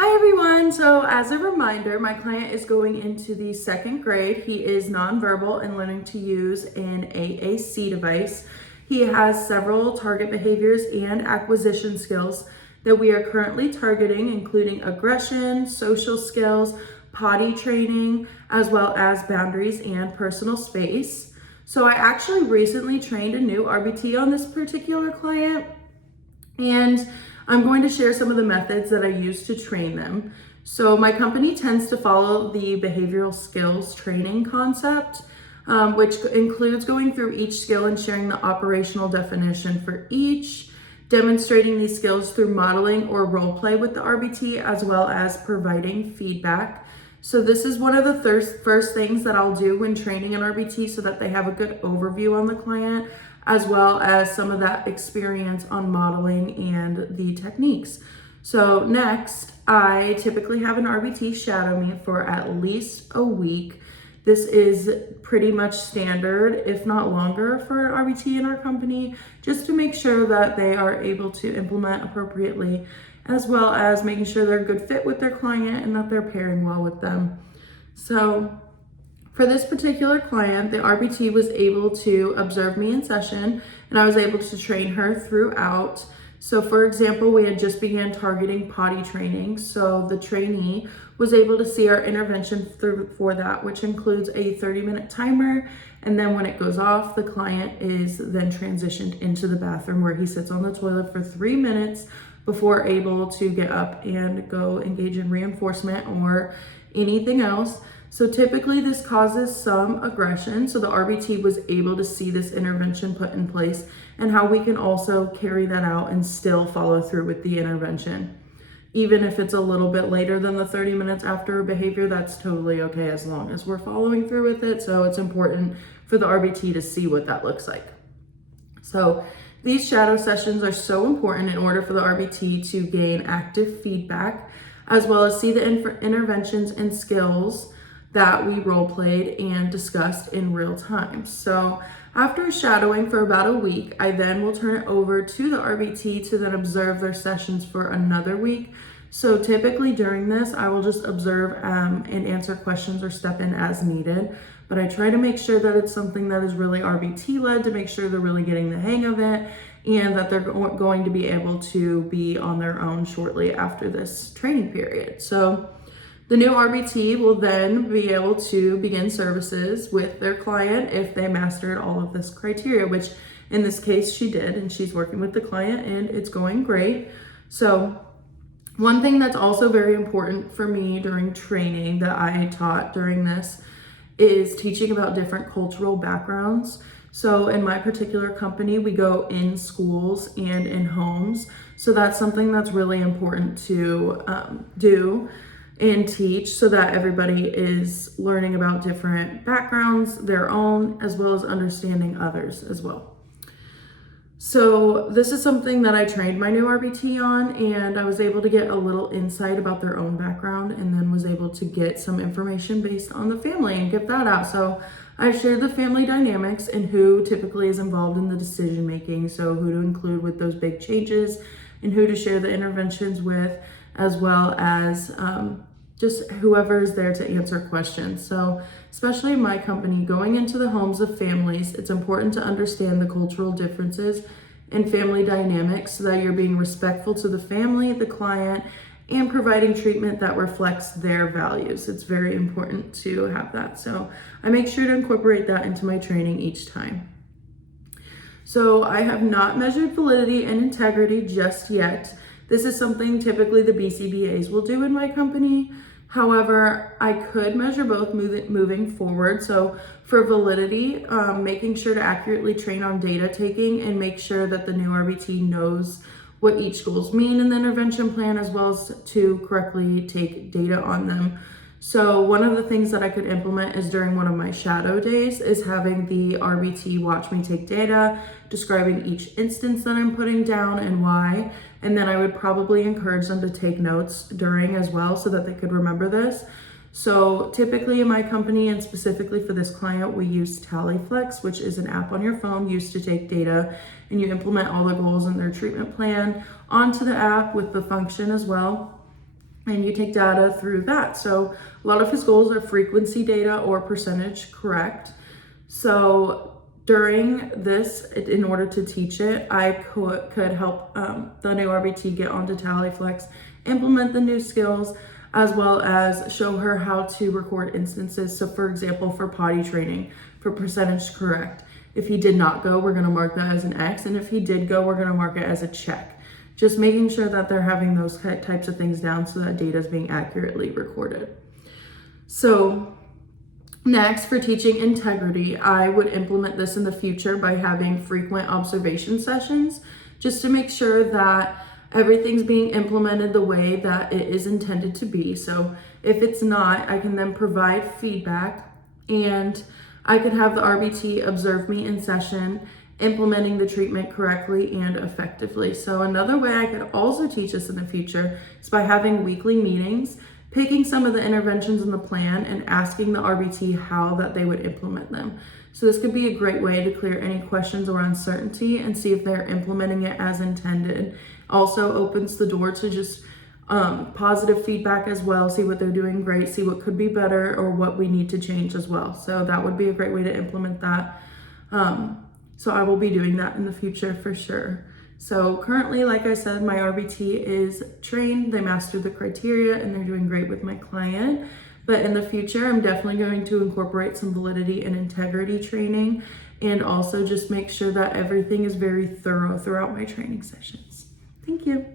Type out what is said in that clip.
Hi everyone. So as a reminder, my client is going into the second grade. He is nonverbal and learning to use an AAC device. He has several target behaviors and acquisition skills that we are currently targeting, including aggression, social skills, potty training, as well as boundaries and personal space. So I actually recently trained a new RBT on this particular client, and I'm going to share some of the methods that I use to train them. So my company tends to follow the behavioral skills training concept, which includes going through each skill and sharing the operational definition for each, demonstrating these skills through modeling or role play with the RBT, as well as providing feedback. So this is one of the first things that I'll do when training an RBT so that they have a good overview on the client, as well as some of that experience on modeling and the techniques. So next, I typically have an RBT shadow me for at least a week. This is pretty much standard, if not longer, for an RBT in our company, just to make sure that they are able to implement appropriately, as well as making sure they're a good fit with their client and that they're pairing well with them. So for this particular client, the RBT was able to observe me in session, and I was able to train her throughout. So for example, we had just began targeting potty training. So the trainee was able to see our intervention for that, which includes a 30-minute timer. And then when it goes off, the client is then transitioned into the bathroom where he sits on the toilet for 3 minutes before able to get up and go engage in reinforcement or anything else. So typically this causes some aggression. So the RBT was able to see this intervention put in place and how we can also carry that out and still follow through with the intervention. Even if it's a little bit later than the 30 minutes after a behavior, that's totally okay as long as we're following through with it. So it's important for the RBT to see what that looks like. So these shadow sessions are so important in order for the RBT to gain active feedback, as well as see the interventions and skills that we role played and discussed in real time. So after shadowing for about a week, I then will turn it over to the RBT to then observe their sessions for another week. So typically during this, I will just observe and answer questions or step in as needed. But I try to make sure that it's something that is really RBT led to make sure they're really getting the hang of it and that they're going to be able to be on their own shortly after this training period. So the new RBT will then be able to begin services with their client if they mastered all of this criteria, which in this case she did, and she's working with the client and it's going great. So one thing that's also very important for me during training that I taught during this is teaching about different cultural backgrounds. So in my particular company, we go in schools and in homes. So that's something that's really important to do and teach so that everybody is learning about different backgrounds, their own, as well as understanding others as well. So this is something that I trained my new RBT on, and I was able to get a little insight about their own background and then was able to get some information based on the family and give that out. So I shared the family dynamics and who typically is involved in the decision making. So who to include with those big changes and who to share the interventions with, as well as just whoever is there to answer questions. So especially in my company, going into the homes of families, it's important to understand the cultural differences and family dynamics so that you're being respectful to the family, the client, and providing treatment that reflects their values. It's very important to have that. So I make sure to incorporate that into my training each time. So I have not measured validity and integrity just yet. This is something typically the BCBAs will do in my company. However, I could measure both moving forward. So for validity, making sure to accurately train on data taking and make sure that the new RBT knows what each goals mean in the intervention plan, as well as to correctly take data on them. So one of the things that I could implement is during one of my shadow days is having the RBT watch me take data, describing each instance that I'm putting down and why. And then I would probably encourage them to take notes during as well so that they could remember this. So typically in my company, and specifically for this client, we use TallyFlex, which is an app on your phone used to take data, and you implement all the goals in their treatment plan onto the app with the function as well. and you take data through that. So a lot of his goals are frequency data or percentage correct. So during this, in order to teach it, I could help the new RBT get onto TallyFlex, implement the new skills, as well as show her how to record instances. So for example, for potty training, for percentage correct, if he did not go, we're gonna mark that as an X. And if he did go, we're gonna mark it as a check. Just making sure that they're having those types of things down so that data is being accurately recorded. So next, for teaching integrity, I would implement this in the future by having frequent observation sessions, just to make sure that everything's being implemented the way that it is intended to be. So if it's not, I can then provide feedback, and I could have the RBT observe me in session, implementing the treatment correctly and effectively. So another way I could also teach this in the future is by having weekly meetings, picking some of the interventions in the plan and asking the RBT how that they would implement them. So this could be a great way to clear any questions or uncertainty and see if they're implementing it as intended. Also opens the door to just positive feedback as well, see what they're doing great, see what could be better or what we need to change as well. So that would be a great way to implement that. So I will be doing that in the future for sure. So currently, like I said, my RBT is trained, they mastered the criteria, and they're doing great with my client. But in the future, I'm definitely going to incorporate some validity and integrity training, and also just make sure that everything is very thorough throughout my training sessions. Thank you.